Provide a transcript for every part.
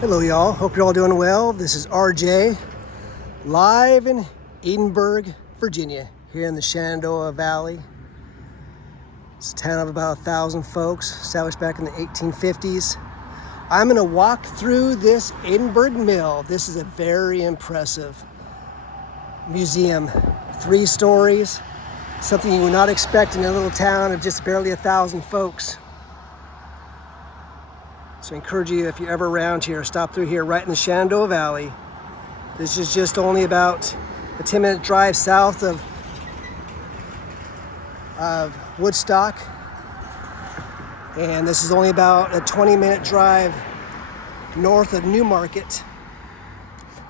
Hello y'all, hope you're all doing well. This is RJ, live in Edinburg, Virginia, here in the Shenandoah Valley. It's a town of about 1,000 folks, established back in the 1850s. I'm gonna walk through this Edinburg Mill. This is a very impressive museum. 3 stories, something you would not expect in a little town of just barely 1,000 folks. So I encourage you, if you're ever around here, stop through here right in the Shenandoah Valley. This is just only about a 10-minute drive south of Woodstock. And this is only about a 20-minute drive north of Newmarket.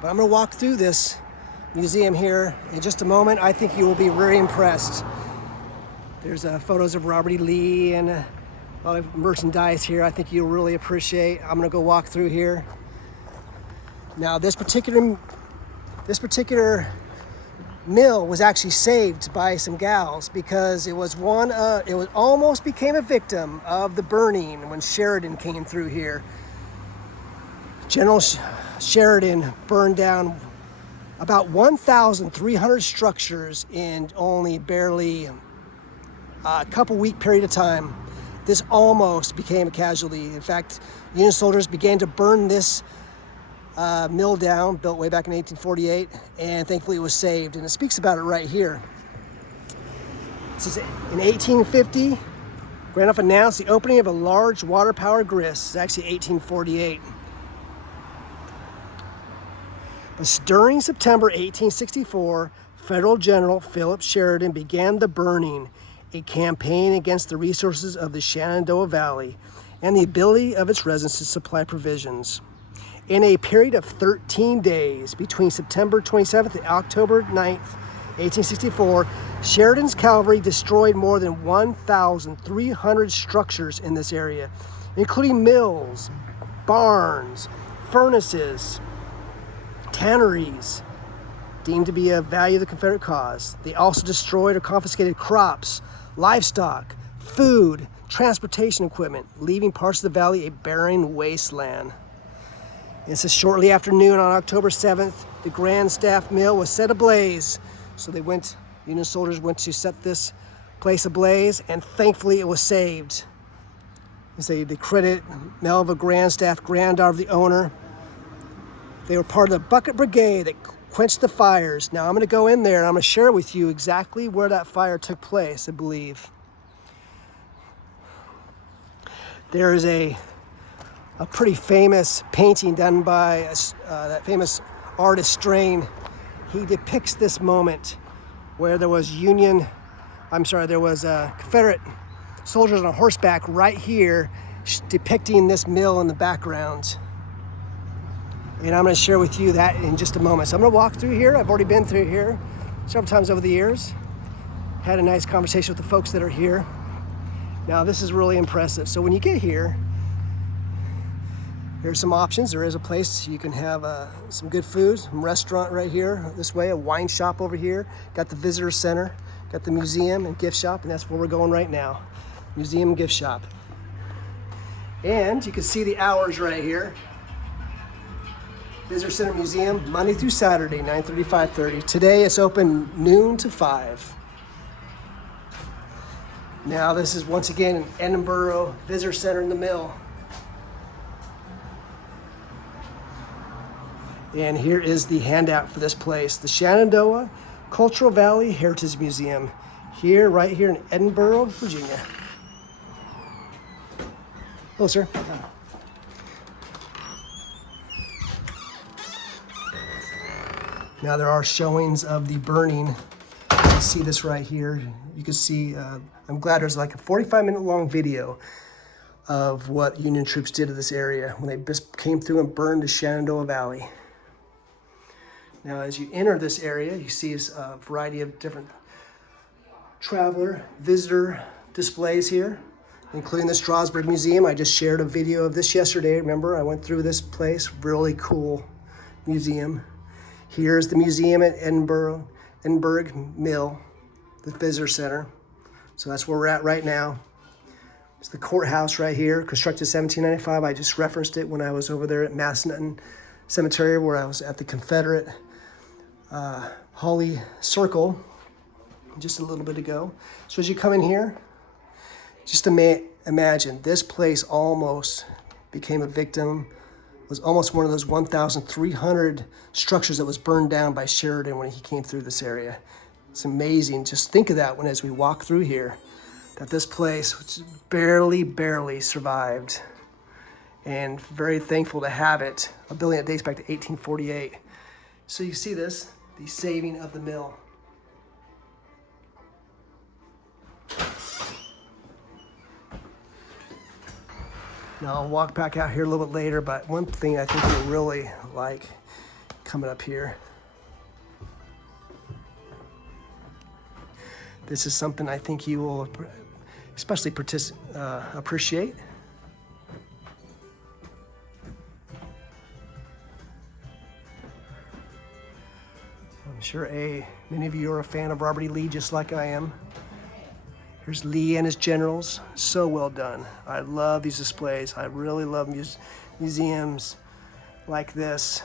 But I'm gonna walk through this museum here in just a moment. I think you will be very impressed. There's photos of Robert E. Lee and a lot of merchandise here I think you'll really appreciate. I'm gonna go walk through here. Now this particular mill was actually saved by some gals because it was almost became a victim of the burning when Sheridan came through here. General Sheridan burned down about 1,300 structures in only barely a couple week period of time. This almost became a casualty. In fact, Union soldiers began to burn this mill down, built way back in 1848, and thankfully it was saved. And it speaks about it right here. It says, in 1850, Grandstaff announced the opening of a large water-powered grist. It's actually 1848. But during September 1864, Federal General Philip Sheridan began the burning, a campaign against the resources of the Shenandoah Valley and the ability of its residents to supply provisions. In a period of 13 days between September 27th and October 9th, 1864, Sheridan's cavalry destroyed more than 1,300 structures in this area, including mills, barns, furnaces, tanneries, deemed to be of value to the Confederate cause. They also destroyed or confiscated crops, livestock, food, transportation equipment, leaving parts of the valley a barren wasteland. It says shortly after noon on October 7th, the Grandstaff Mill was set ablaze. So Union soldiers went to set this place ablaze, and thankfully it was saved. They credit Melvina Grandstaff, granddaughter of the owner. They were part of the bucket brigade that quenched the fires. Now I'm gonna go in there and I'm gonna share with you exactly where that fire took place, I believe. There is a pretty famous painting done by that famous artist Strain. He depicts this moment where there was Confederate soldiers on horseback right here depicting this mill in the background. And I'm going to share with you that in just a moment. So I'm going to walk through here. I've already been through here several times over the years. Had a nice conversation with the folks that are here. Now this is really impressive. So when you get here, there's some options. There is a place you can have some good food, some restaurant right here this way, a wine shop over here. Got the visitor center, got the museum and gift shop, and that's where we're going right now. Museum and gift shop. And you can see the hours right here. Visitor Center Museum, Monday through Saturday, 9:30 to 5:30. Today it's open noon to 5. Now this is once again an Edinburg Visitor Center in the Mill. And here is the handout for this place, the Shenandoah Valley Heritage Museum, right here in Edinburg, Virginia. Hello, sir. Now there are showings of the burning. You can see this right here. You can see, I'm glad there's like a 45-minute long video of what Union troops did to this area when they just came through and burned the Shenandoah Valley. Now as you enter this area, you see a variety of different traveler, visitor displays here, including the Strasbourg Museum. I just shared a video of this yesterday. Remember, I went through this place, really cool museum. Here's the museum at Edinburg Mill, the visitor center. So that's where we're at right now. It's the courthouse right here, constructed 1795. I just referenced it when I was over there at Massanutten Cemetery, where I was at the Confederate Holly Circle just a little bit ago. So as you come in here, just imagine this place almost became a victim, was almost one of those 1,300 structures that was burned down by Sheridan when he came through this area. It's amazing. Just think of that when as we walk through here, that this place barely survived. And very thankful to have it. A building that dates back to 1848. So you see this, the saving of the mill. Now I'll walk back out here a little bit later, but one thing I think you'll really like coming up here. This is something I think you will especially appreciate. I'm sure many of you are a fan of Robert E. Lee, just like I am. Here's Lee and his generals. So well done. I love these displays. I really love museums like this.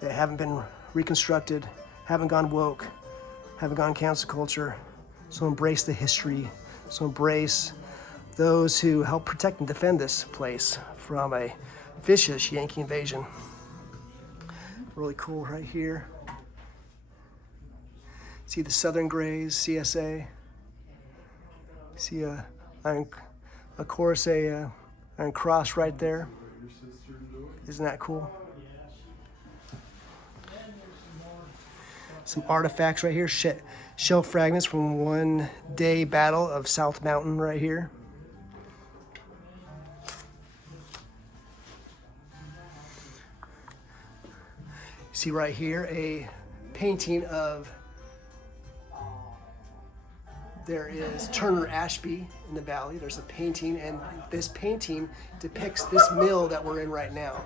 They haven't been reconstructed, haven't gone woke, haven't gone cancel culture. So embrace the history. So embrace those who help protect and defend this place from a vicious Yankee invasion. Really cool right here. See the Southern Grays, CSA. See a iron cross right there. Isn't that cool? Some artifacts right here. Shell fragments from one-day battle of South Mountain right here. See right here a painting of, there is Turner Ashby in the valley. There's a painting, and this painting depicts this mill that we're in right now.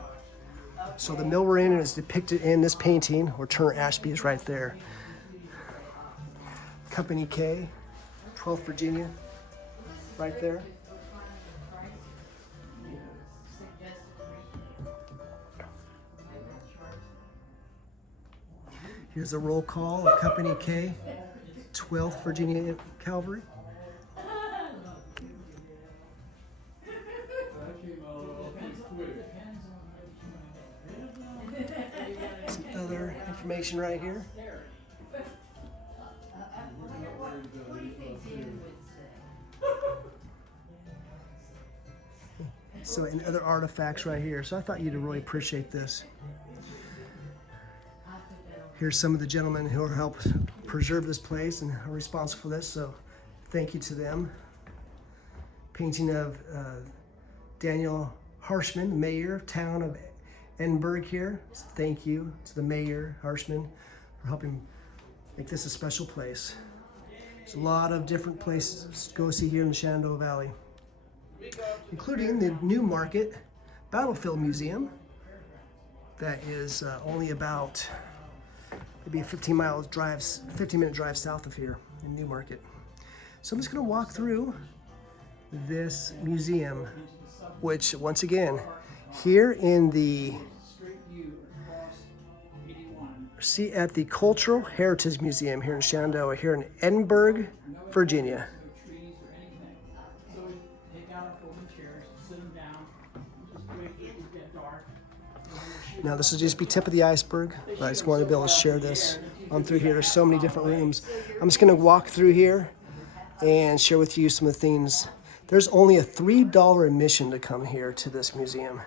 So the mill we're in is depicted in this painting, where Turner Ashby is right there. Company K, 12th Virginia, right there. Here's a roll call of Company K, 12th Virginia Cavalry. Some other information right here. So, and other artifacts right here. So I thought you'd really appreciate this. Here's some of the gentlemen who are helped preserve this place and are responsible for this, so thank you to them. Painting of Daniel Harshman, mayor of town of Edinburg here. So thank you to the mayor, Harshman, for helping make this a special place. There's a lot of different places to go see here in the Shenandoah Valley, including the New Market Battlefield Museum that is only about maybe a 15-minute drive south of here in New Market. So I'm just going to walk through this museum, which once again, here in the at the Cultural Heritage Museum here in Shenandoah, here in Edinburg, Virginia. Now this will just be tip of the iceberg, but I just wanted to be able to share this on through here. There's so many different rooms. I'm just going to walk through here and share with you some of the things. There's only a $3 admission to come here to this museum.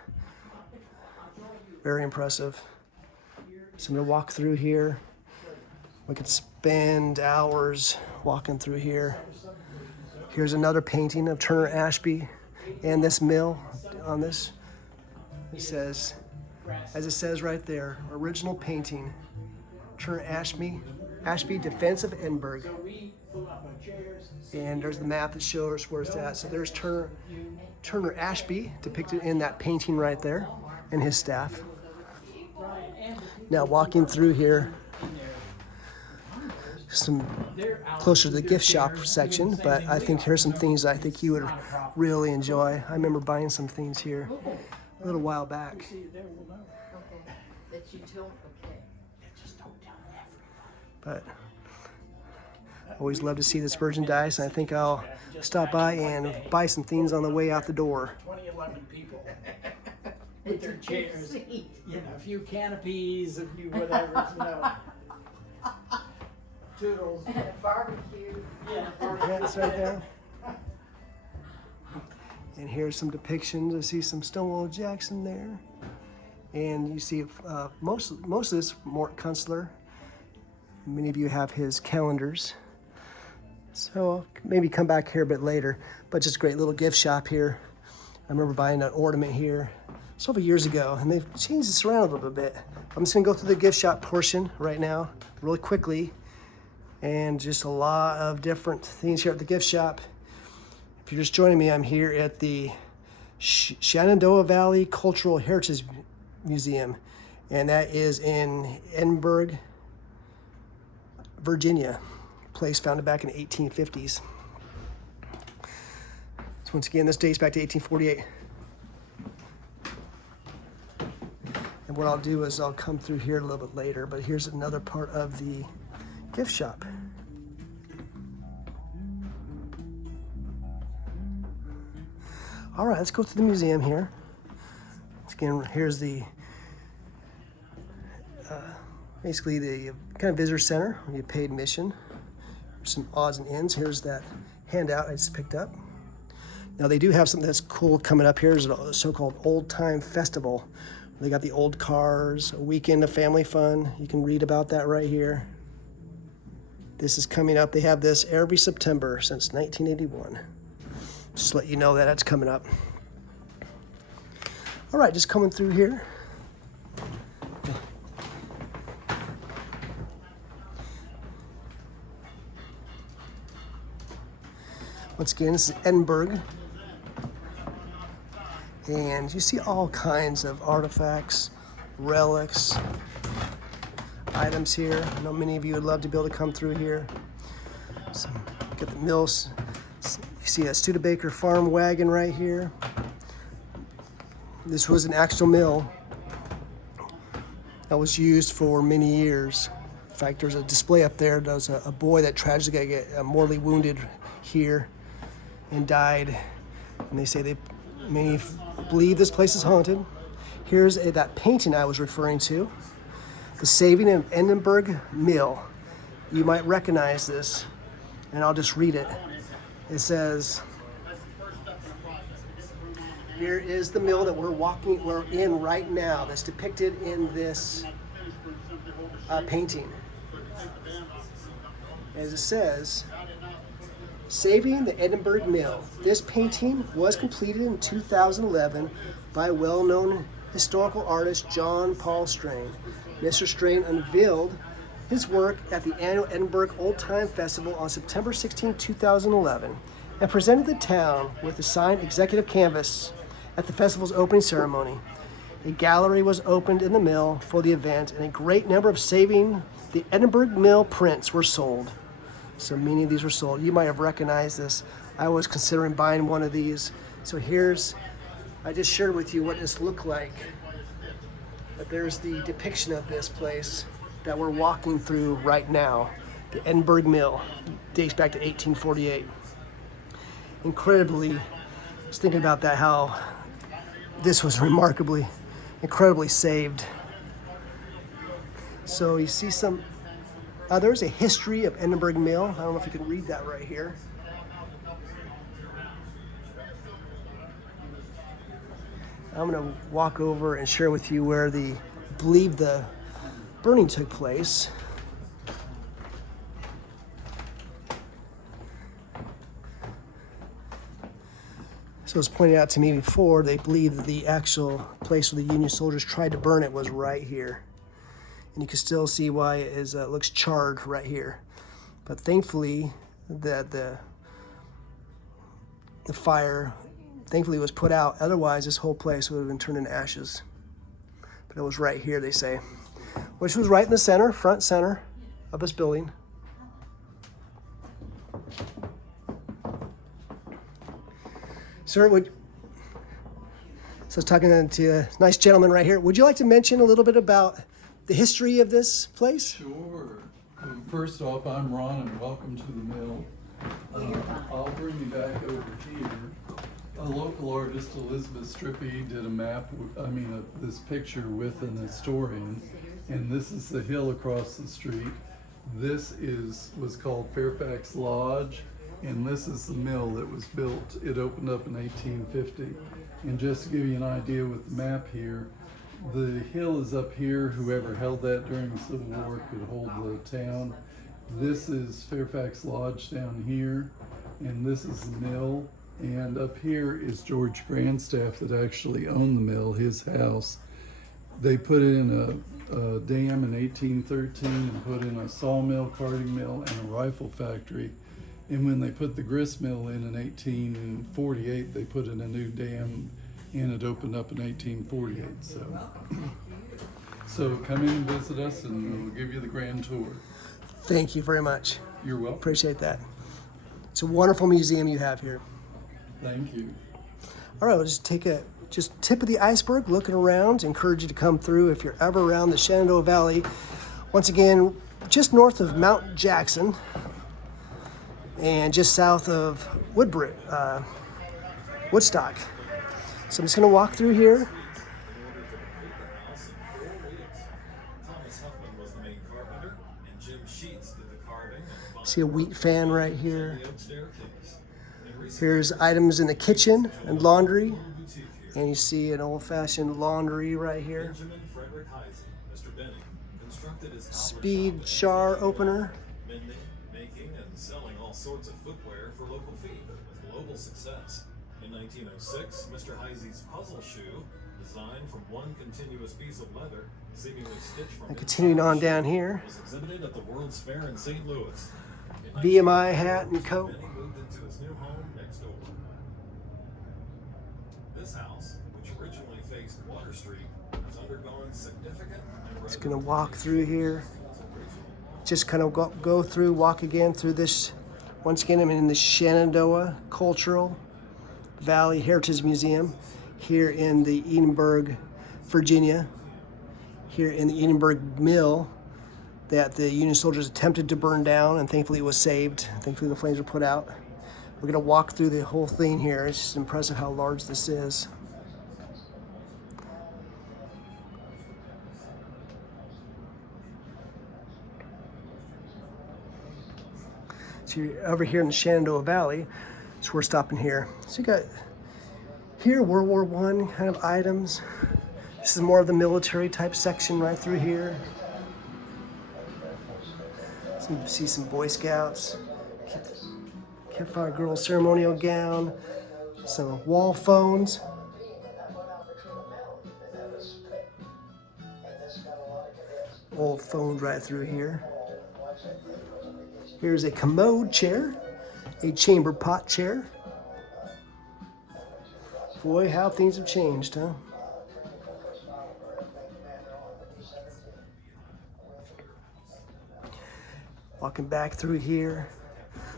Very impressive. So I'm going to walk through here. We could spend hours walking through here. Here's another painting of Turner Ashby and this mill on this. It says, as it says right there, original painting, Turner Ashby, Defense of Edinburg. And there's the map that shows where it's at. So there's Turner Ashby depicted in that painting right there, and his staff. Now walking through here, some closer to the gift shop section, but I think here's some things I think you would really enjoy. I remember buying some things here a little while back. But always love to see this merchandise, and I think I'll stop by and buy some things on the way out the door. 20-11 people with their chairs, a few canopies, a few whatever, Toodles. Barbecue. Hats right there. And here's some depictions. I see some Stonewall Jackson there. And you see most of this, Mort Kunstler. Many of you have his calendars. So I'll maybe come back here a bit later. But just a great little gift shop here. I remember buying an ornament here several years ago, and they've changed this around a little bit. I'm just gonna go through the gift shop portion right now, really quickly. And just a lot of different things here at the gift shop. If you're just joining me, I'm here at the Shenandoah Valley Cultural Heritage Museum, and that is in Edinburg, Virginia, a place founded back in the 1850s. So once again, this dates back to 1848. And what I'll do is I'll come through here a little bit later, but here's another part of the gift shop. All right, let's go to the museum here. Again, here's the basically the kind of visitor center. You pay admission. There's some odds and ends. Here's that handout I just picked up. Now they do have something that's cool coming up here. Is a so-called Old Time Festival. They got the old cars, a weekend of family fun. You can read about that right here. This is coming up. They have this every September since 1981. Just to let you know that that's coming up. All right, just coming through here. Once again, this is Edinburg. And you see all kinds of artifacts, relics, items here. I know many of you would love to be able to come through here. So, get the mills. You see a Studebaker farm wagon right here. This was an actual mill that was used for many years. In fact, there's a display up there. There was a boy that tragically got mortally wounded here and died. And they say many believe this place is haunted. Here's that painting I was referring to. The Saving of Edinburg Mill. You might recognize this, and I'll just read it. It says, here is the mill that we're in right now that's depicted in this painting. As it says, Saving the Edinburg Mill. This painting was completed in 2011 by well-known historical artist John Paul Strain. Mr. Strain unveiled his work at the annual Edinburg Old Time Festival on September 16, 2011, and presented the town with a signed executive canvas at the festival's opening ceremony. A gallery was opened in the mill for the event, and a great number of Saving the Edinburg Mill prints were sold. So many of these were sold. You might have recognized this. I was considering buying one of these. So I just shared with you what this looked like. But there's the depiction of this place that we're walking through right now. The Edinburg Mill dates back to 1848. Incredibly, I was thinking about that, how this was incredibly saved. So you see there's a history of Edinburg Mill. I don't know if you can read that right here. I'm going to walk over and share with you where I believe the burning took place. So as pointed out to me before, they believe that the actual place where the Union soldiers tried to burn it was right here. And you can still see why it looks charred right here. But thankfully, the fire was put out. Otherwise, this whole place would have been turned into ashes. But it was right here, they say. Which was right in the center, front center of this building. Sir, so I was talking to a nice gentleman right here. Would you like to mention a little bit about the history of this place? Sure. First off, I'm Ron and welcome to the mill. I'll bring you back over here. A local artist, Elizabeth Strippy, did a map, this picture with an historian, and this is the hill across the street. This was called Fairfax Lodge, and this is the mill that was built. It opened up in 1850. And just to give you an idea with the map here, the hill is up here. Whoever held that during the Civil War could hold the town. This is Fairfax Lodge down here, and this is the mill. And up here is George Grandstaff that actually owned the mill, his house. They put in a dam in 1813 and put in a sawmill, carding mill, and a rifle factory. And when they put the grist mill in 1848, they put in a new dam, and it opened up in 1848. So come in and visit us, and we'll give you the grand tour. Thank you very much. You're welcome. Appreciate that. It's a wonderful museum you have here. Thank you. All right, we'll just take a tip of the iceberg, looking around. Encourage you to come through if you're ever around the Shenandoah Valley. Once again, just north of Mount Jackson and just south of Woodstock. So I'm just going to walk through here. See a wheat fan right here. Here's items in the kitchen and laundry. And you see an old-fashioned laundry right here. Speed jar opener. Making and selling all sorts of footwear for local feet with global success. In 1906, Mr. Heisey's puzzle shoe, designed from one continuous piece of leather, seemingly stitched from And continuing on down here, was exhibited at the World's Fair in St. Louis. VMI hat and coat. Then he moved into his new home next door. This house, which originally faced Water Street, has undergone significant and Just gonna walk through here. Just kind of go through, walk again through this. Once again, I'm in the Shenandoah Cultural Valley Heritage Museum here in the Edinburg, Virginia. Here in the Edinburg Mill that the Union soldiers attempted to burn down, and thankfully it was saved. Thankfully the flames were put out. We're gonna walk through the whole thing here. It's just impressive how large this is. So you're over here in the Shenandoah Valley, so we're stopping here. So you got here World War I kind of items. This is more of the military type section right through here. See some Boy Scouts, Campfire Girl ceremonial gown, some wall phones. Old phone right through here. Here's a commode chair, a chamber pot chair. Boy, how things have changed, huh? Walking back through here.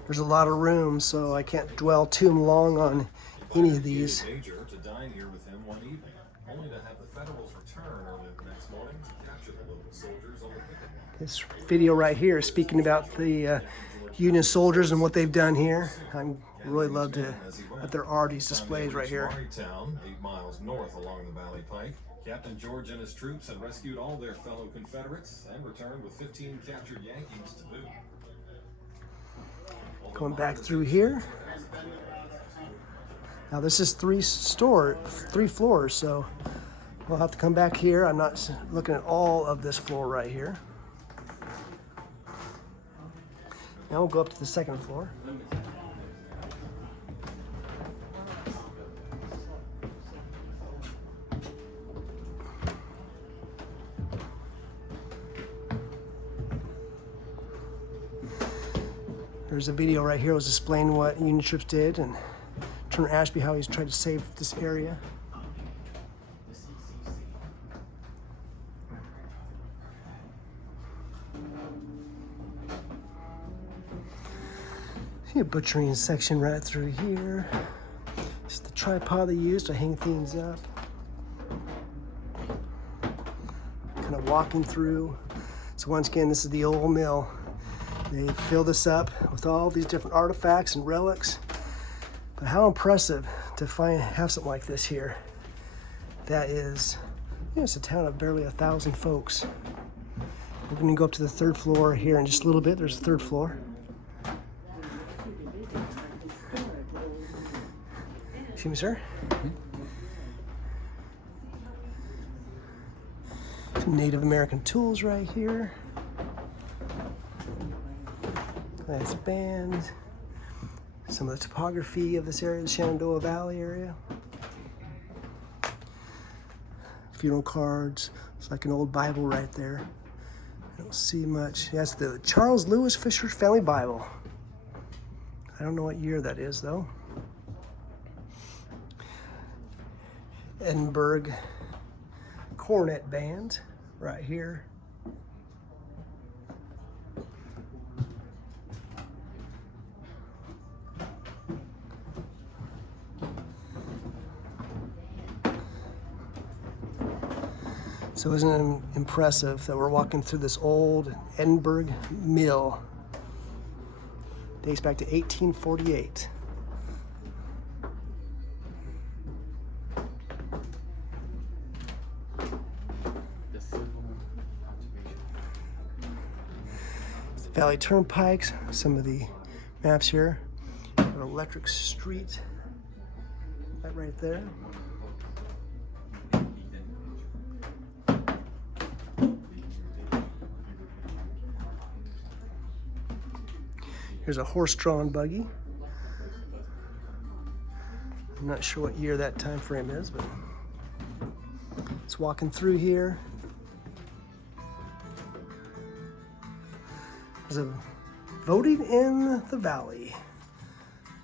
There's a lot of room, so I can't dwell too long on any of these. Major to dine here with him one evening, only to have the Federals return early the next morning to capture the local soldiers on the picket line. This video right here is speaking about the Union soldiers and what they've done here. I really love that there are these displays right here. Town, 8 miles north along the Valley Pike. Captain George and his troops had rescued all their fellow Confederates and returned with 15 captured Yankees to boot. Going back through here. Now this is three floors, so we'll have to come back here. I'm not looking at all of this floor right here. Now we'll go up to the second floor. There's a video right here. I was explaining what Union troops did, and Turner Ashby, how he's tried to save this area. See a butchering section right through here. It's the tripod they use to hang things up. Kind of walking through. So once again, this is the old mill. They fill this up with all these different artifacts and relics. But how impressive to have something like this here. That is, it's a town of barely 1,000 folks. We're going to go up to the third floor here in just a little bit. There's the third floor. Excuse me, sir. Some Native American tools right here. Nice band. Some of the topography of this area, the Shenandoah Valley area. Funeral cards. It's like an old Bible right there. I don't see much. That's the Charles Lewis Fisher Family Bible. I don't know what year that is, though. Edinburg Cornet Band right here. So isn't it impressive that we're walking through this old Edinburg Mill? Dates back to 1848. It's the Valley Turnpikes, some of the maps here. An electric street, that right there. Here's a horse-drawn buggy. I'm not sure what year that time frame is, but it's walking through here. There's a voting in the Valley,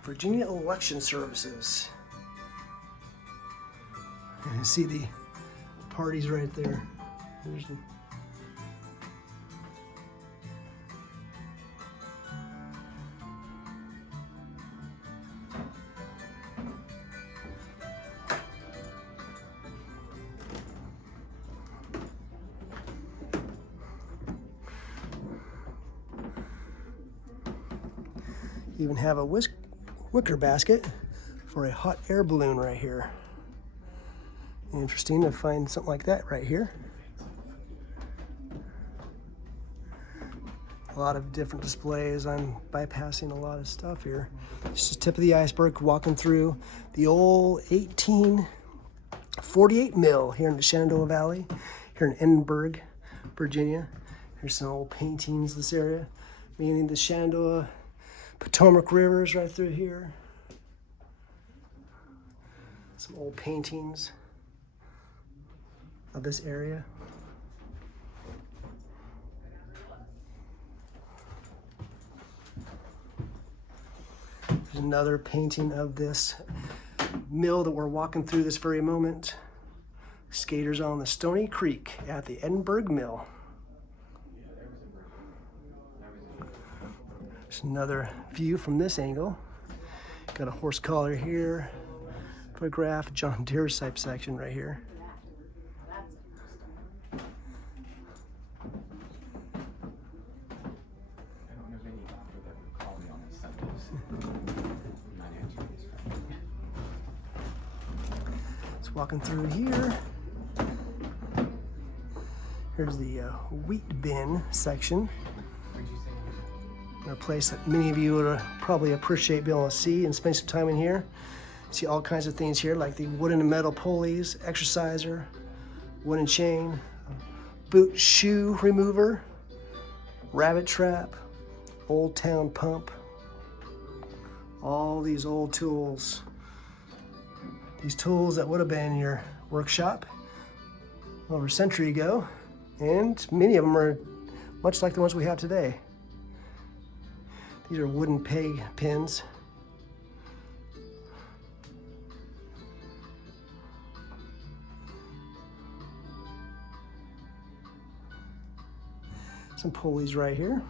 Virginia election services. And you see the parties right there. There's the even have a wicker basket for a hot air balloon right here. Interesting to find something like that right here. A lot of different displays. I'm bypassing a lot of stuff here. It's just tip of the iceberg, walking through the old 1848 mill here in the Shenandoah Valley, here in Edinburg, Virginia. Here's some old paintings in this area, meaning the Shenandoah Potomac Rivers right through here. Some old paintings of this area. There's another painting of this mill that we're walking through this very moment. Skaters on the Stony Creek at the Edinburg Mill. There's another view from this angle. Got a horse collar here. Photograph, John Deere type section right here. It's walking through here. Here's the wheat bin section. A place that many of you would probably appreciate being able to see and spend some time in here. See all kinds of things here, like the wooden and metal pulleys, exerciser, wooden chain, boot shoe remover, rabbit trap, old town pump. All these old tools. These tools that would have been in your workshop over a century ago, and many of them are much like the ones we have today. These are wooden peg pins. Some pulleys right here.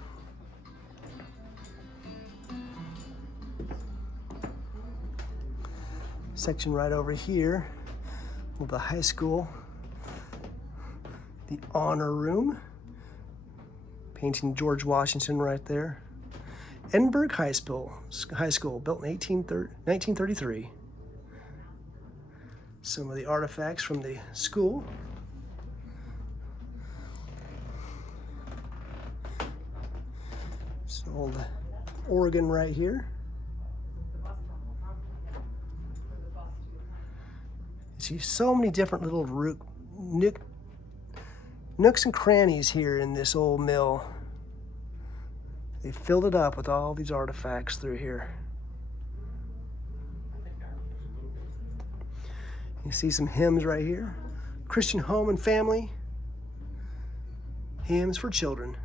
section right over here of the high school. The honor room. Painting George Washington right there. Edinburg High School, built in 1933. Some of the artifacts from the school. This old organ right here. You see so many different little nooks and crannies here in this old mill. They filled it up with all these artifacts through here. You see some hymns right here. Christian home and family. Hymns for children.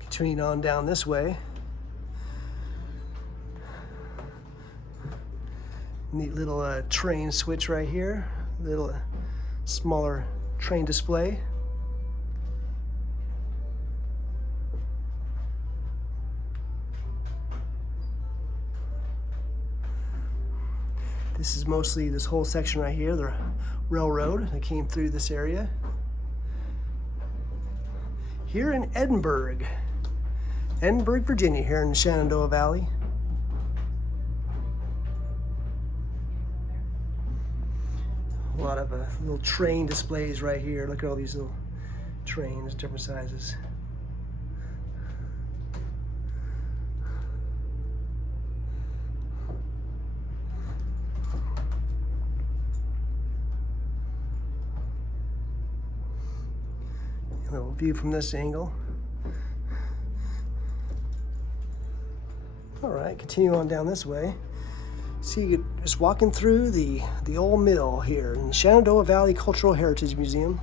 Continuing on down this way. Neat little train switch right here. Little smaller train display. This is mostly this whole section right here, the railroad that came through this area. Here in Edinburg, Virginia, here in the Shenandoah Valley. A lot of little train displays right here. Look at all these little trains, different sizes. A little view from this angle. All right, continue on down this way. See, just walking through the old mill here in the Shenandoah Valley Cultural Heritage Museum.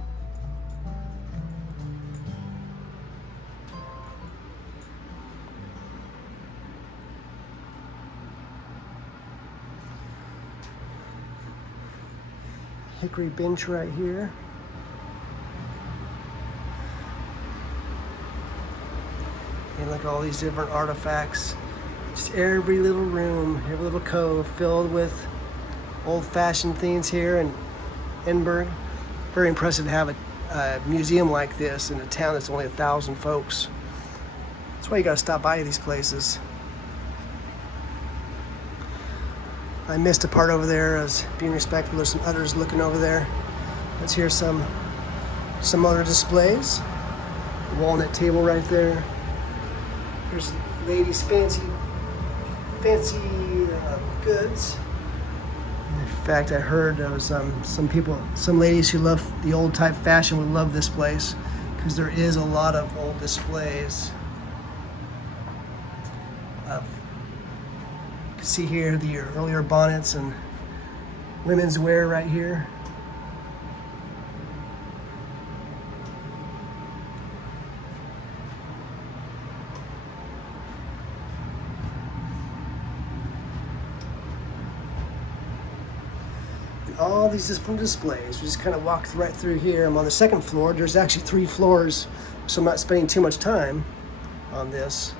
Hickory bench right here. And look at all these different artifacts. Just every little room, every little cove filled with old-fashioned things here in Edinburg. Very impressive to have a museum like this in a town that's only 1,000 folks. That's why you gotta stop by these places. I missed a part over there. I was being respectful. There's some others looking over there. Let's hear some other displays. The walnut table right there. There's ladies' fancy goods. In fact, I heard there was some ladies who love the old type fashion would love this place because there is a lot of old displays. You can see here the earlier bonnets and women's wear right here. All these different displays. We just kind of walked right through here. I'm on the second floor. There's actually 3 floors, so I'm not spending too much time on this.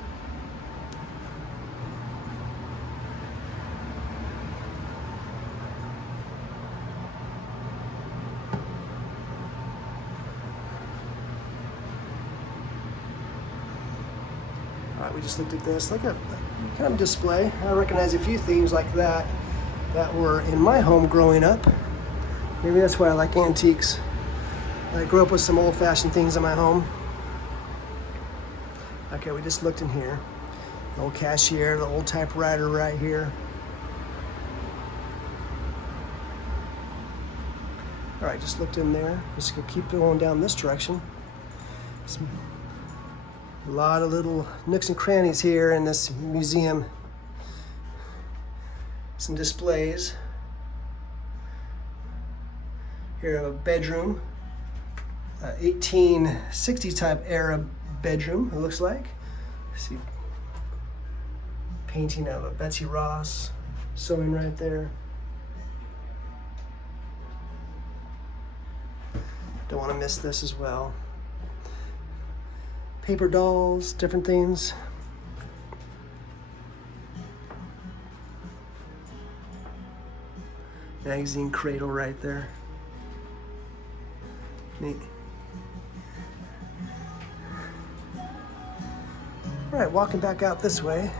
All right, we just looked at this. Look at kind of display. I recognize a few things like that were in my home growing up. Maybe that's why I like antiques. I grew up with some old-fashioned things in my home. Okay, we just looked in here. The old cashier, the old typewriter right here. All right, just looked in there. Just gonna keep going down this direction. A lot of little nooks and crannies here in this museum. Some displays. Here a bedroom, 1860s type era bedroom, it looks like. See, painting of a Betsy Ross, sewing right there. Don't want to miss this as well. Paper dolls, different things. Magazine cradle right there. Neat. All right, walking back out this way.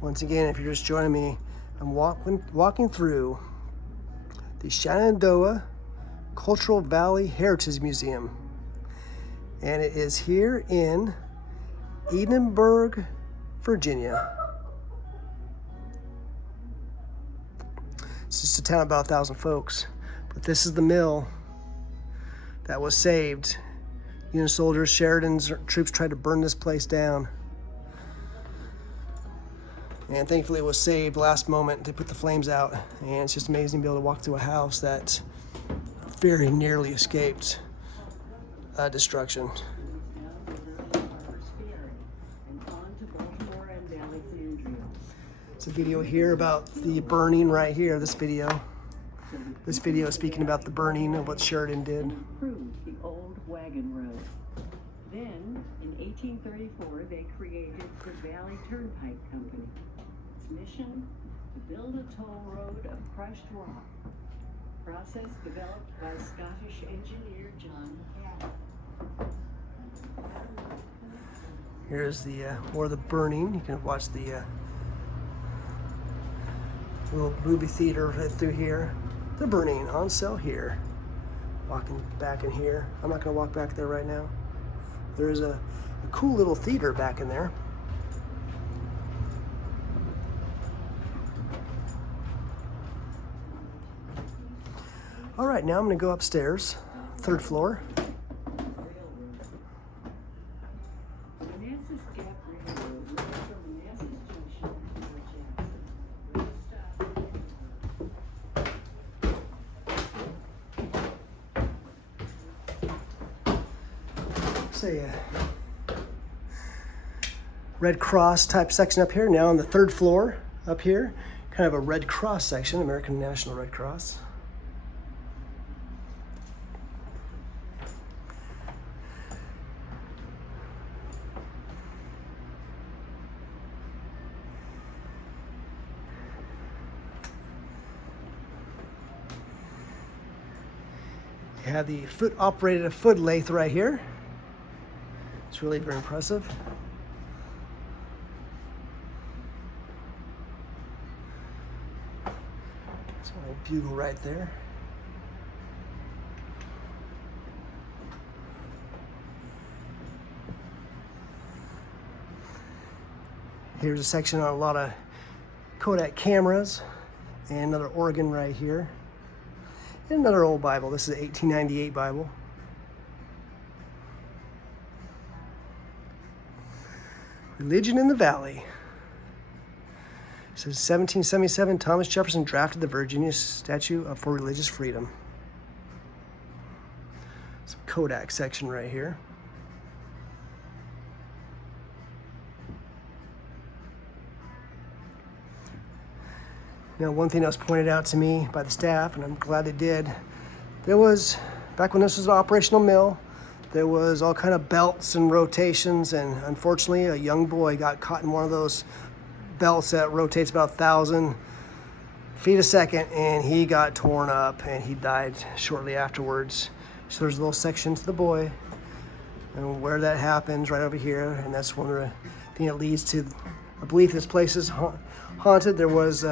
Once again, if you're just joining me, I'm walking through the Shenandoah Valley Heritage Museum. And it is here in Edinburg, Virginia. It's just a town of about 1,000 folks. But this is the mill that was saved. Union soldiers, Sheridan's troops tried to burn this place down. And thankfully it was saved last moment. They put the flames out. And it's just amazing to be able to walk through a house that very nearly escaped destruction. It's a video here about the burning right here, this video. This video is speaking about the burning of what Sheridan did. Improved the old wagon road. Then, in 1834, they created the Valley Turnpike Company. Its mission, to build a toll road of crushed rock. Process developed by Scottish engineer John Cabot. Here's the more the burning. You can watch the little movie theater right through here. The burning on sale here. Walking back in here. I'm not going to walk back there right now. There's a cool little theater back in there. All right, now I'm going to go upstairs, 3rd floor. Say a Red Cross type section up here. Now on the 3rd floor up here, kind of a Red Cross section, American National Red Cross. You have the foot-operated foot lathe right here. It's really very impressive. It's a little bugle right there. Here's a section on a lot of Kodak cameras and another organ right here. And another old Bible. This is an 1898 Bible. Religion in the Valley. It says 1777, Thomas Jefferson drafted the Virginia Statute for Religious Freedom. Some Kodak section right here. Now, one thing that was pointed out to me by the staff, and I'm glad they did, there was, back when this was an operational mill, there was all kind of belts and rotations, and unfortunately a young boy got caught in one of those belts that rotates about 1,000 feet a second, and he got torn up and he died shortly afterwards. So there's a little section to the boy, and where that happens right over here, and that's one of the things that leads to a belief this place is haunted. There was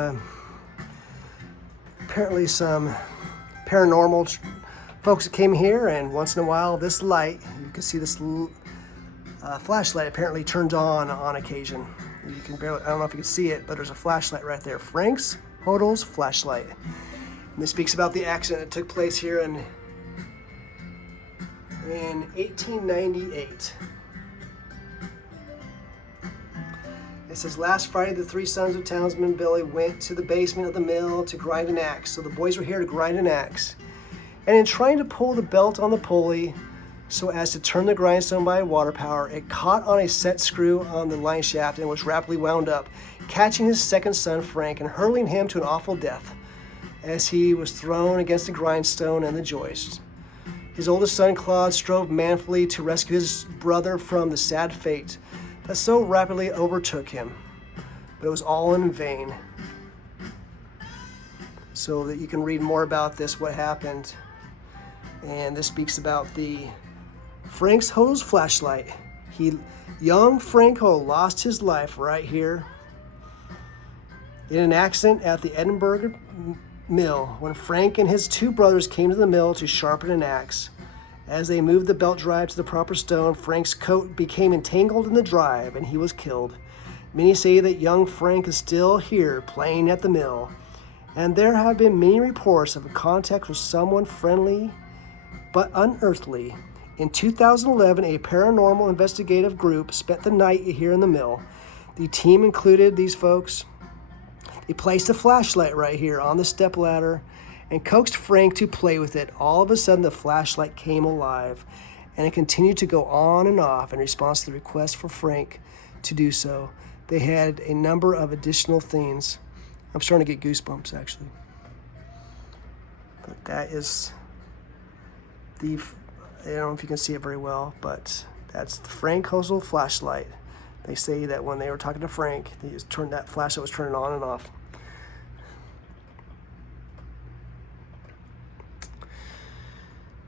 apparently some paranormal folks that came here, and once in a while this light, you can see this flashlight apparently turns on occasion. You can barely, I don't know if you can see it, but there's a flashlight right there. Frank's Hodel's flashlight. And this speaks about the accident that took place here in 1898. It says, last Friday, the 3 sons of townsman Billy went to the basement of the mill to grind an axe. So the boys were here to grind an axe. And in trying to pull the belt on the pulley so as to turn the grindstone by water power, it caught on a set screw on the line shaft and was rapidly wound up, catching his second son, Frank, and hurling him to an awful death. as he was thrown against the grindstone and the joist. His oldest son, Claude, strove manfully to rescue his brother from the sad fate that so rapidly overtook him, but it was all in vain. So that you can read more about this, what happened. And this speaks about the Frank's Hodel's flashlight. Young Frank Hodel lost his life right here in an accident at the Edinburg Mill when Frank and his two brothers came to the mill to sharpen an axe. As they moved the belt drive to the proper stone, Frank's coat became entangled in the drive and he was killed. Many say that young Frank is still here playing at the mill, and there have been many reports of a contact with someone friendly but unearthly. In 2011, a paranormal investigative group spent the night here in the mill. The team included these folks. They placed a flashlight right here on the stepladder and coaxed Frank to play with it. All of a sudden, the flashlight came alive, and it continued to go on and off in response to the request for Frank to do so. They had a number of additional things. I'm starting to get goosebumps, actually. But that is the, I don't know if you can see it very well, but that's the Frank Hodel flashlight. They say that when they were talking to Frank, they just turned that flashlight was turning on and off.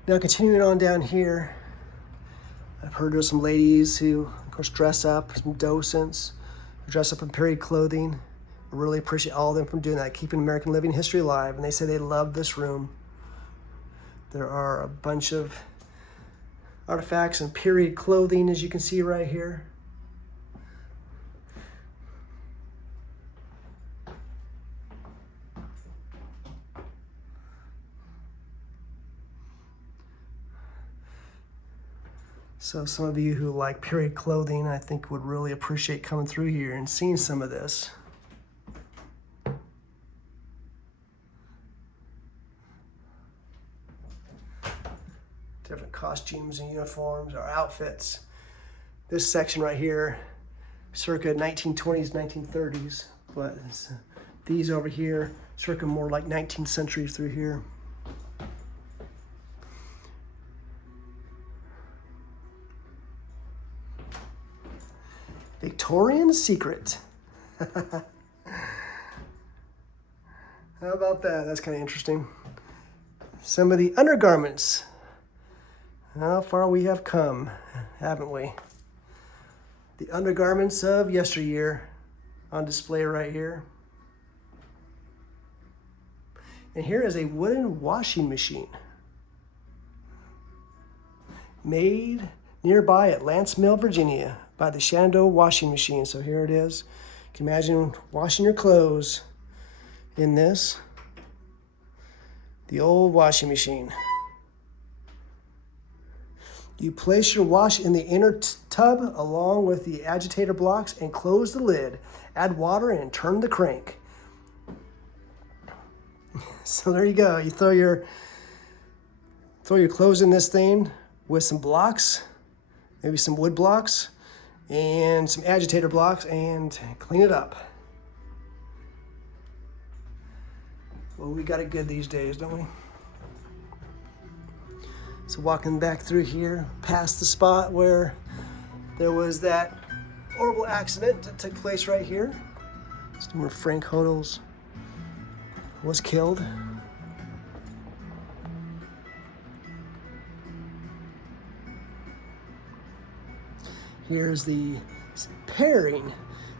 Now continuing on down here, I've heard of some ladies who, of course, dress up, some docents who dress up in period clothing. I really appreciate all of them for doing that, keeping American living history alive. And they say they love this room. There are a bunch of artifacts and period clothing, as you can see right here. So some of you who like period clothing, I think would really appreciate coming through here and seeing some of this. Different costumes and uniforms or outfits. This section right here, circa 1920s, 1930s, but these over here, circa more like 19th century through here. Victorian secret. How about that? That's kind of interesting. Some of the undergarments. How far we have come, haven't we? The undergarments of yesteryear on display right here. And here is a wooden washing machine made nearby at Lance Mill, Virginia, by the Shenandoah washing machine. So here it is. You can imagine washing your clothes in this. The old washing machine. You place your wash in the inner tub along with the agitator blocks and close the lid. Add water and turn the crank. So there you go. You throw your clothes in this thing with some blocks, maybe some wood blocks, and some agitator blocks, and clean it up. Well, we got it good these days, don't we? So walking back through here, past the spot where there was that horrible accident that took place right here. It's where Frank Hodel was killed. Here's the pairing. You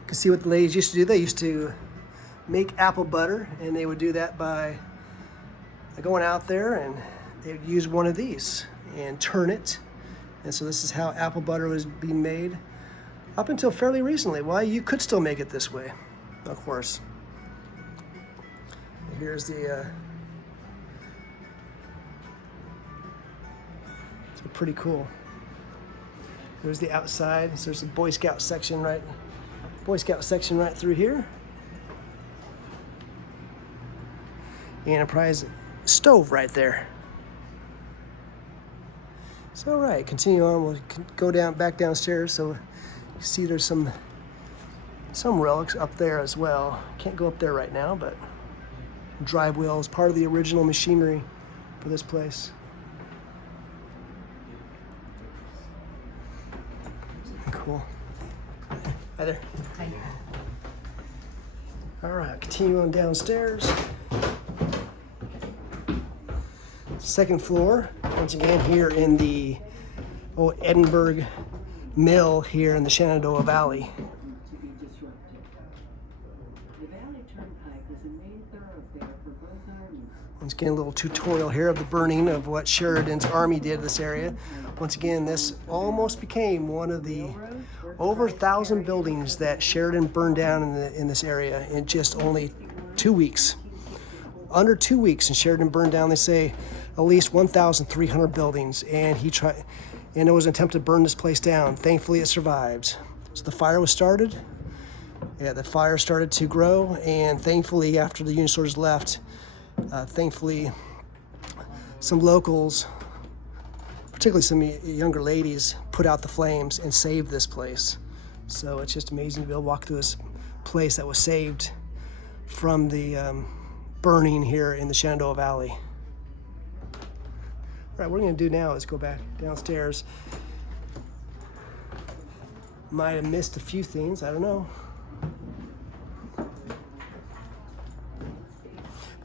can see what the ladies used to do. They used to make apple butter, and they would do that by going out there and they would use one of these and turn it. And so this is how apple butter was being made up until fairly recently. Well, you could still make it this way, of course. Here's the, it's pretty cool. There's the outside. So there's the Boy Scout section right through here. And a prize stove right there. So, all right, continue on. We'll go back downstairs. So you see there's some relics up there as well. Can't go up there right now, but drive wheels, part of the original machinery for this place. Cool. Hi there. Hi. All right, continue on downstairs. Second floor, once again here in the Edinburg Mill here in the Shenandoah Valley. To be disrupted. The Valley Turnpike was a main thoroughfare for both armies. Once again, a little tutorial here of the burning of what Sheridan's army did in this area. Once again, this almost became one of the over 1,000 buildings that Sheridan burned down in this area in just only 2 weeks. Under 2 weeks, and Sheridan burned down, they say, at least 1,300 buildings, and it was an attempt to burn this place down. Thankfully, it survived. So the fire was started. Yeah, the fire started to grow, and thankfully, after the Union soldiers left, thankfully, some locals, particularly some younger ladies, put out the flames and saved this place. So it's just amazing to be able to walk through this place that was saved from the burning here in the Shenandoah Valley. All right, what we're gonna do now is go back downstairs. Might have missed a few things, I don't know.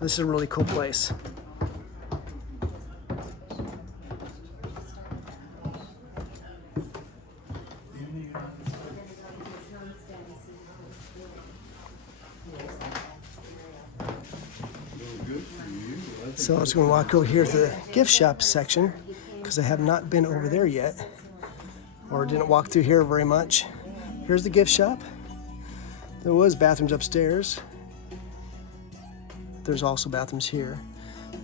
This is a really cool place. So I was going to walk over here to the gift shop section because I have not been over there yet, or didn't walk through here very much. Here's the gift shop. There was bathrooms upstairs. There's also bathrooms here.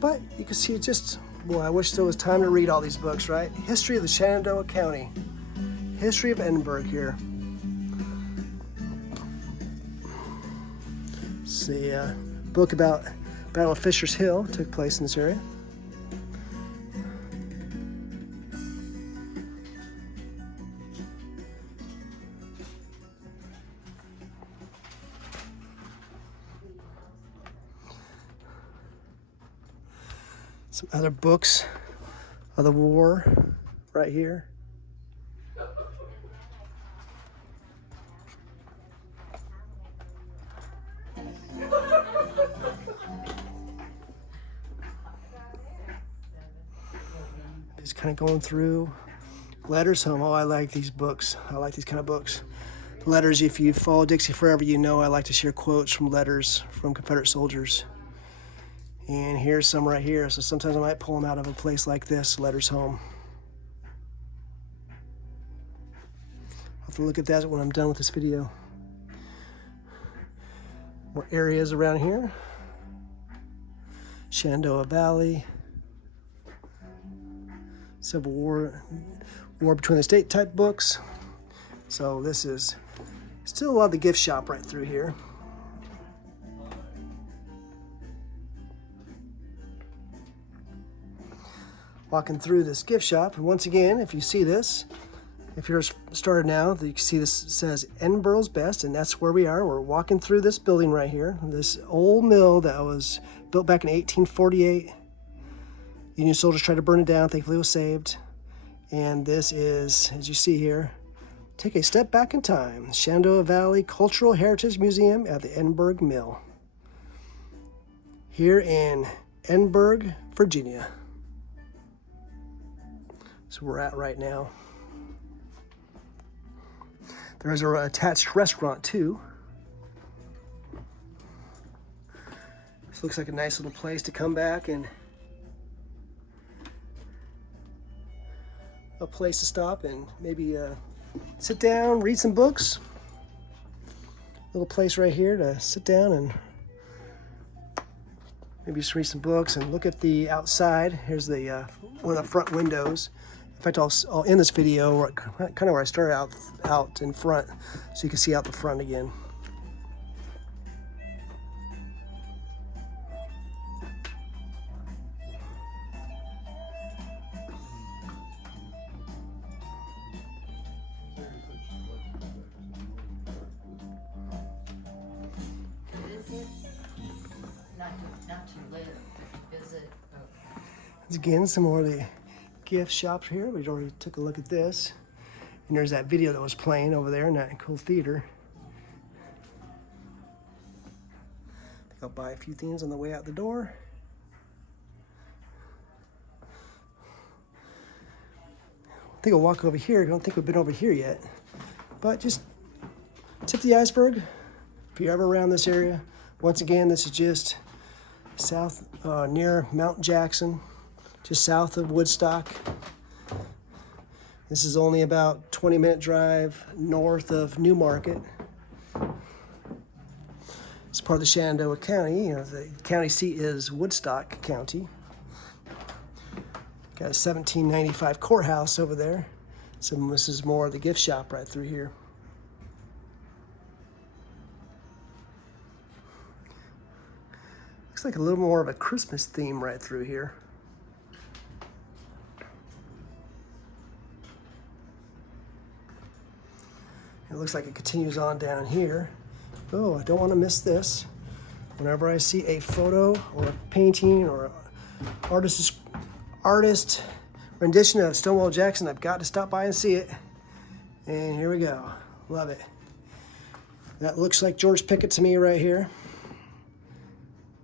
But you can see just, boy, I wish there was time to read all these books, right? History of the Shenandoah County. History of Edinburg here. It's a book about Battle of Fisher's Hill, took place in this area. Some other books of the war right here. Just kind of going through letters home. Oh, I like these books. I like these kind of books. Letters, if you follow Dixie Forever, you know I like to share quotes from letters from Confederate soldiers. And here's some right here. So sometimes I might pull them out of a place like this, letters home. I'll have to look at that when I'm done with this video. More areas around here. Shenandoah Valley. Civil War, War Between the State type books. So this is still a lot of the gift shop right through here. Walking through this gift shop, and once again, if you see this, if you're started now, you can see this says Edinburgh's Best, and that's where we are. We're walking through this building right here, this old mill that was built back in 1848. Union soldiers tried to burn it down, thankfully it was saved. And this is, as you see here, take a step back in time, Shenandoah Valley Cultural Heritage Museum at the Edinburg Mill, here in Edinburg, Virginia. That's where we're at right now. There's an attached restaurant too. This looks like a nice little place to come back and a place to stop and maybe sit down, read some books. Little place right here to sit down and maybe just read some books and look at the outside. Here's the one of the front windows. In fact, I'll end this video kind of where I started out in front, so you can see out the front again. Not Again, some more of the gift shops here. We already took a look at this. And there's that video that was playing over there in that cool theater. I think I'll buy a few things on the way out the door. I think I'll walk over here. I don't think we've been over here yet. But just tip the iceberg if you're ever around this area. Once again, this is just south near Mount Jackson, just south of Woodstock. This is only about 20-minute drive north of Newmarket. It's part of the Shenandoah County. You know, the county seat is Woodstock County. Got a 1795 courthouse over there. So this is more of the gift shop right through here. Looks like a little more of a Christmas theme right through here. It looks like it continues on down here. Oh, I don't want to miss this. Whenever I see a photo or a painting or an artist rendition of Stonewall Jackson, I've got to stop by and see it. And here we go. Love it. That looks like George Pickett to me right here.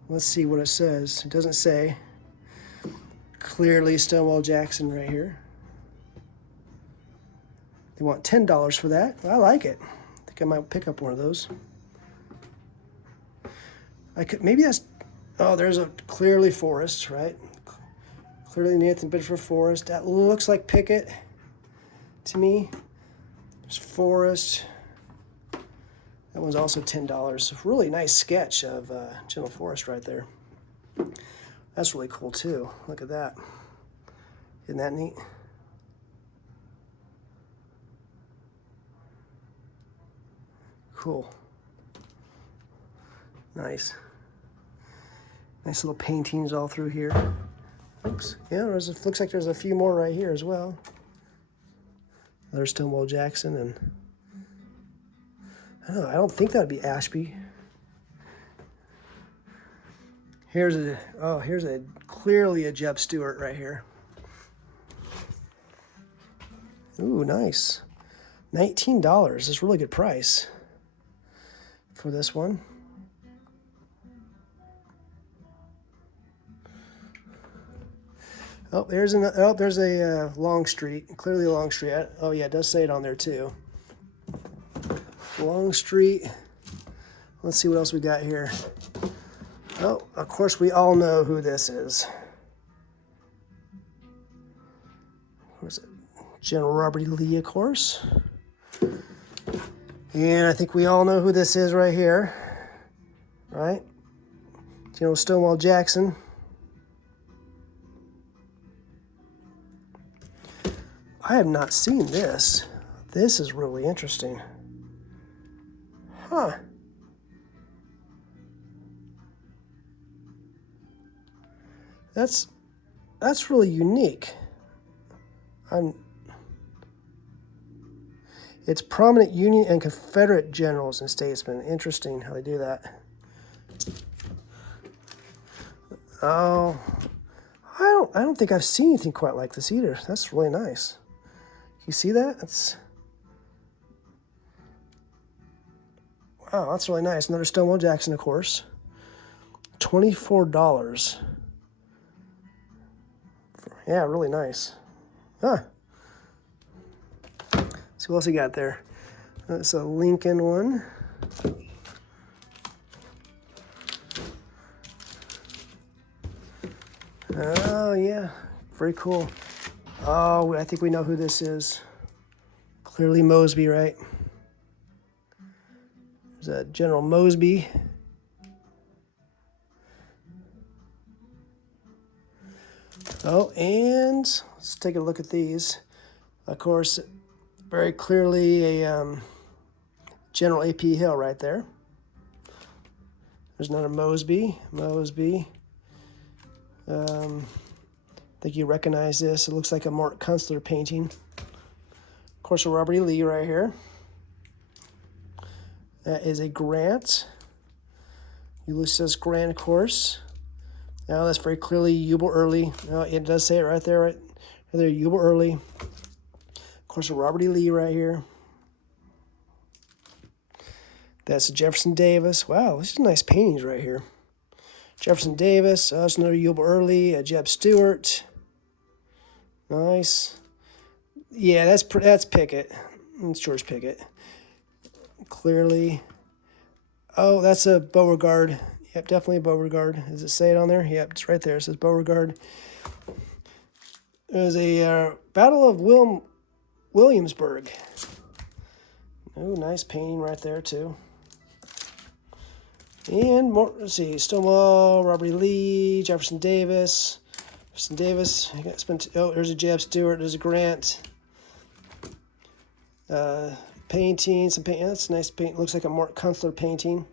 Let's see what it says. It doesn't say. Clearly Stonewall Jackson right here. They want $10 for that. I like it. I think I might pick up one of those. I could, maybe that's, oh, there's a clearly Forest, right? Clearly Nathan Bedford Forest. That looks like Pickett to me. There's Forest. That one's also $10. Really nice sketch of General Forest right there. That's really cool too. Look at that. Isn't that neat? Cool. Nice. Nice little paintings all through here. Oops. Yeah, looks like there's a few more right here as well. There's Stonewall Jackson, and I don't think that'd be Ashby. Here's a clearly a Jeb Stuart right here. Ooh, nice. $19. That's a really good price for this one. Oh, there's a Long Street. Clearly a Long Street. Oh yeah, it does say it on there too. Long Street. Let's see what else we got here. Oh, of course we all know who this is. Where's it? General Robert E. Lee, of course. And I think we all know who this is right here. Right? General Stonewall Jackson. I have not seen this. This is really interesting. Huh. That's really unique. It's prominent Union and Confederate generals and statesmen. Interesting how they do that. Oh, I don't think I've seen anything quite like this either. That's really nice. You see that? Wow, that's really nice. Another Stonewall Jackson, of course. $24. Yeah, really nice. Huh. See what else we got there. That's a Lincoln one. Oh, yeah. Very cool. Oh, I think we know who this is. Clearly Mosby, right? There's a General Mosby. Oh, and let's take a look at these. Of course, very clearly a General A.P. Hill right there. There's another Mosby. I think you recognize this. It looks like a Mark Kunstler painting. Of course, a Robert E. Lee right here. That is a Grant. Ulysses Grant, of course. Now that's very clearly Eubel Early. It does say it right there, right there, Eubel Early. Of course, Robert E. Lee right here. That's Jefferson Davis. Wow, this is nice paintings right here. Jefferson Davis. That's another Eubel Early. Jeb Stewart. Nice. Yeah, that's Pickett. It's George Pickett. Clearly. Oh, that's a Beauregard. Yep, definitely a Beauregard. Does it say it on there? Yep, it's right there. It says Beauregard. There's a Battle of Williamsburg. Oh, nice painting right there, too. And more, let's see, Stonewall, Robert E. Lee, Jefferson Davis. There's a Jeb Stewart, there's a Grant. Painting, that's a nice paint. Looks like a Mark Kunstler painting.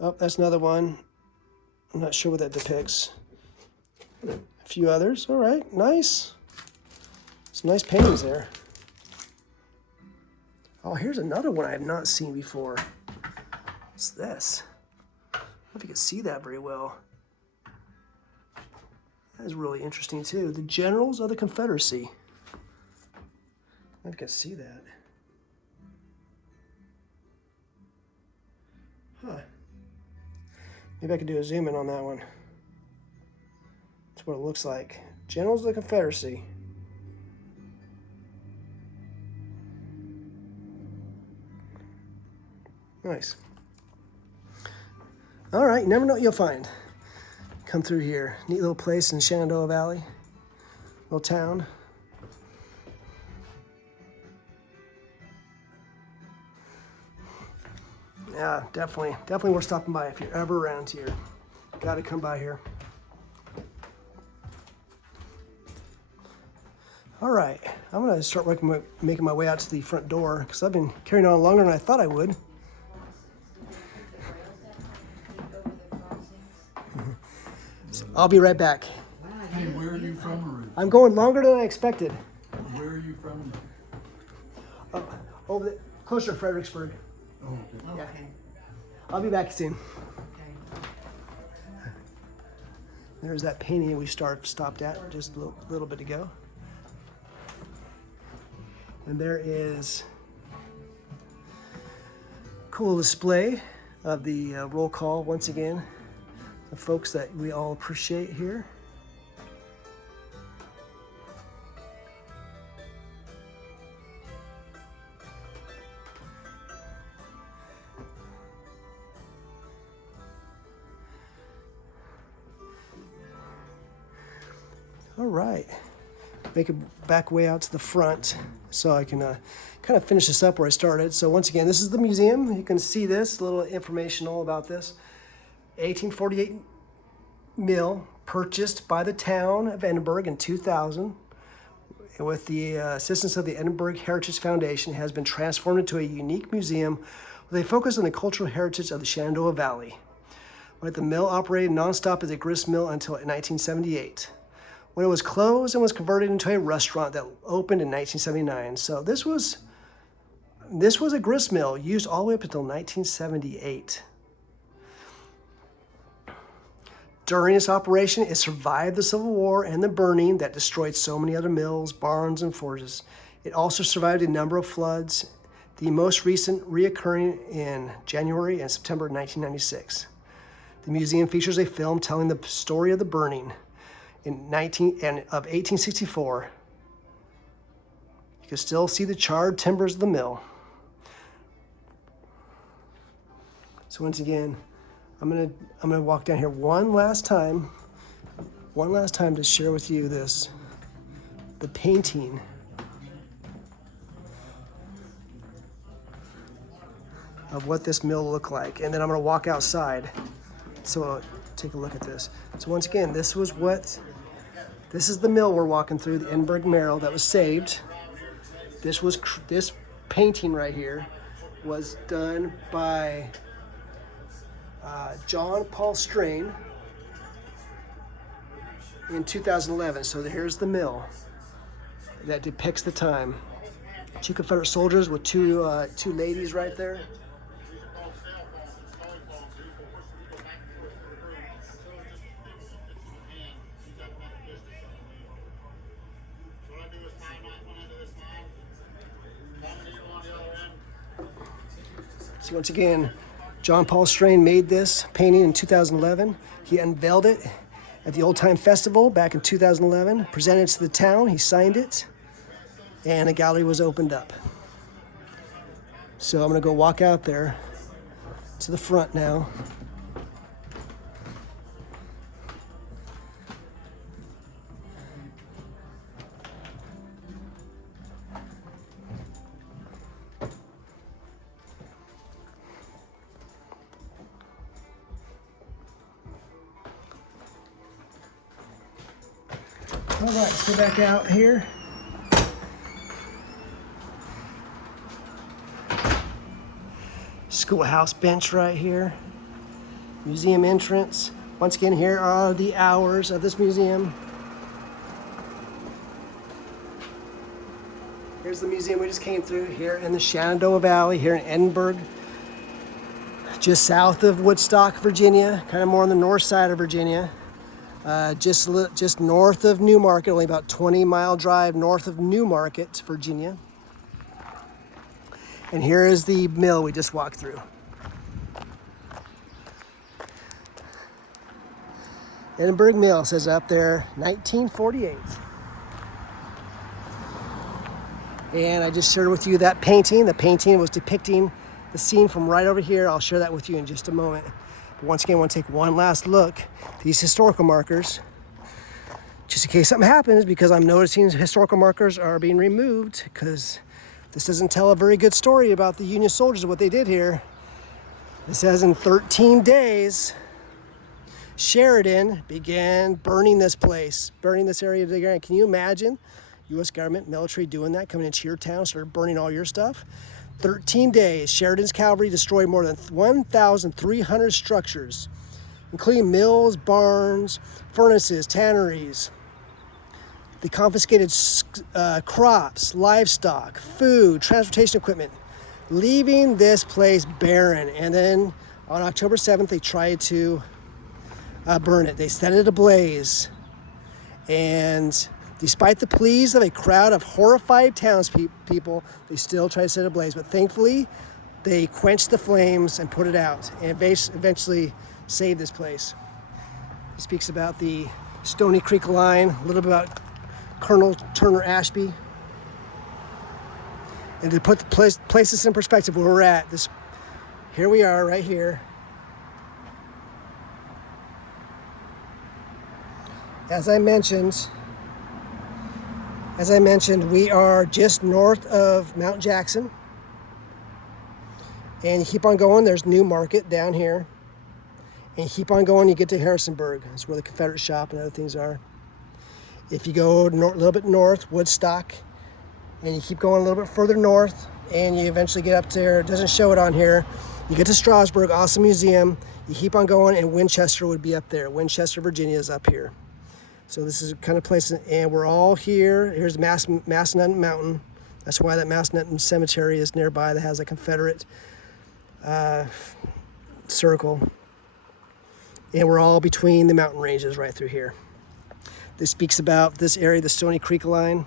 Oh, that's another one. I'm not sure what that depicts. A few others. All right, nice. Some nice paintings there. Oh, here's another one I have not seen before. What's this? I don't know if you can see that very well. That is really interesting too. The Generals of the Confederacy. I think I see that. Huh. Maybe I could do a zoom in on that one. That's what it looks like. Generals of the Confederacy. Nice. All right, you never know what you'll find. Come through here. Neat little place in Shenandoah Valley. Little town. Yeah, definitely worth stopping by if you're ever around here. Got to come by here. All right, I'm gonna start making my way out to the front door because I've been carrying on longer than I thought I would. So I'll be right back. Hey, where are you from originally? I'm going longer than I expected. Where are you from? Closer to Fredericksburg. Oh, okay. Yeah. I'll be back soon. There's that painting we stopped at just a little bit ago. And there is a cool display of the roll call once again. The folks that we all appreciate here. All right, make a back way out to the front so I can kind of finish this up where I started. So once again, this is the museum. You can see this, a little informational about this. 1848 mill purchased by the town of Edinburg in 2000 with the assistance of the Edinburg Heritage Foundation has been transformed into a unique museum with a focus on the cultural heritage of the Shenandoah Valley. Right, the mill operated nonstop as a grist mill until 1978. When it was closed and was converted into a restaurant that opened in 1979. So this was a grist mill used all the way up until 1978. During its operation, it survived the Civil War and the burning that destroyed so many other mills, barns, and forges. It also survived a number of floods, the most recent reoccurring in January and September 1996. The museum features a film telling the story of the burning of 1864. You can still see the charred timbers of the mill. So once again, I'm gonna walk down here one last time to share with you the painting of what this mill looked like, and then I'm gonna walk outside. So take a look at this. So once again, this is the mill we're walking through, the Edinburg Mill that was saved. This painting right here was done by John Paul Strain in 2011. So here's the mill that depicts the time. Two Confederate soldiers with two ladies right there. So once again, John Paul Strain made this painting in 2011. He unveiled it at the Old Time Festival back in 2011, presented it to the town, he signed it, and a gallery was opened up. So I'm gonna go walk out there to the front now. All right, let's go back out here. Schoolhouse bench right here. Museum entrance. Once again, here are the hours of this museum. Here's the museum we just came through here in the Shenandoah Valley, here in Edinburg, just south of Woodstock, Virginia, kind of more on the north side of Virginia. Just north of Newmarket, only about 20-mile drive north of Newmarket, Virginia. And here is the mill we just walked through. Edinburg Mill says up there, 1948. And I just shared with you that painting. The painting was depicting the scene from right over here. I'll share that with you in just a moment. But once again, I want to take one last look at these historical markers, just in case something happens, because I'm noticing historical markers are being removed, because this doesn't tell a very good story about the Union soldiers and what they did here. It says in 13 days, Sheridan began burning this place, burning this area to the ground. Can you imagine U.S. government, military doing that, coming into your town, started burning all your stuff? 13 days, Sheridan's cavalry destroyed more than 1,300 structures, including mills, barns, furnaces, tanneries. They confiscated crops, livestock, food, transportation equipment, leaving this place barren. And then on October 7th, they tried to burn it. They set it ablaze. And despite the pleas of a crowd of horrified townspeople, they still tried to set it ablaze. But thankfully, they quenched the flames and put it out, and eventually saved this place. It speaks about the Stony Creek line, a little bit about Colonel Turner Ashby. And to put the place this in perspective, where we're at, here we are right here. As I mentioned, we are just north of Mount Jackson. And you keep on going, there's Newmarket down here. And you keep on going, you get to Harrisonburg. That's where the Confederate shop and other things are. If you go a little bit north, Woodstock, and you keep going a little bit further north, and you eventually get up there, it doesn't show it on here, you get to Strasburg, awesome museum. You keep on going, and Winchester would be up there. Winchester, Virginia is up here. So this is the kind of place, and we're all here. Here's Massanutten Mountain. That's why that Massanutten Cemetery is nearby, that has a Confederate circle. And we're all between the mountain ranges right through here. This speaks about this area, the Stony Creek line.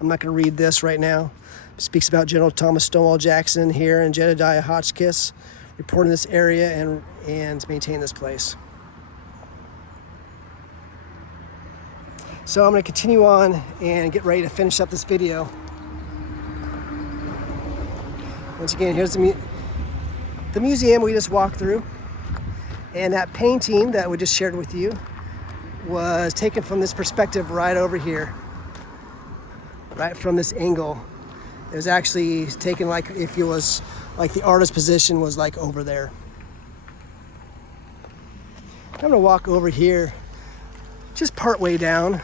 I'm not going to read this right now. It speaks about General Thomas Stonewall Jackson here and Jedediah Hotchkiss reporting this area and maintain this place. So I'm going to continue on and get ready to finish up this video. Once again, here's the museum we just walked through. And that painting that we just shared with you was taken from this perspective right over here. Right from this angle. It was actually taken like if it was like the artist's position was like over there. I'm going to walk over here just part way down,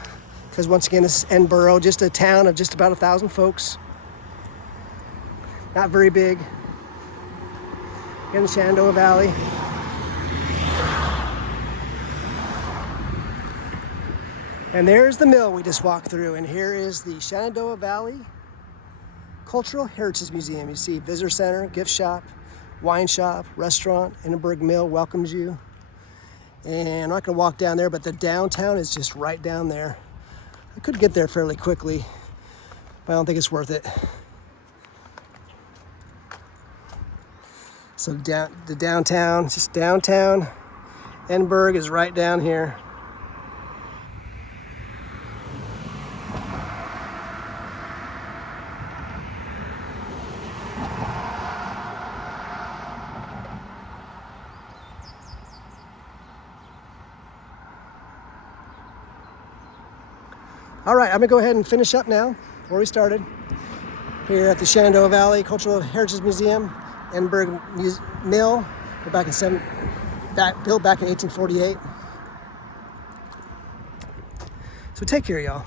because once again, this is Edinburg, just a town of just about 1,000 folks. Not very big. In the Shenandoah Valley. And there's the mill we just walked through, and here is the Shenandoah Valley Cultural Heritage Museum. You see visitor center, gift shop, wine shop, restaurant. Edinburg Mill welcomes you. And I'm not going to walk down there, but the downtown is just right down there. I could get there fairly quickly, but I don't think it's worth it. So the downtown, just downtown Edinburg is right down here. All right, I'm gonna go ahead and finish up now where we started. Here at the Shenandoah Valley Cultural Heritage Museum, Edinburg Mill, built back in 1848. So take care, y'all.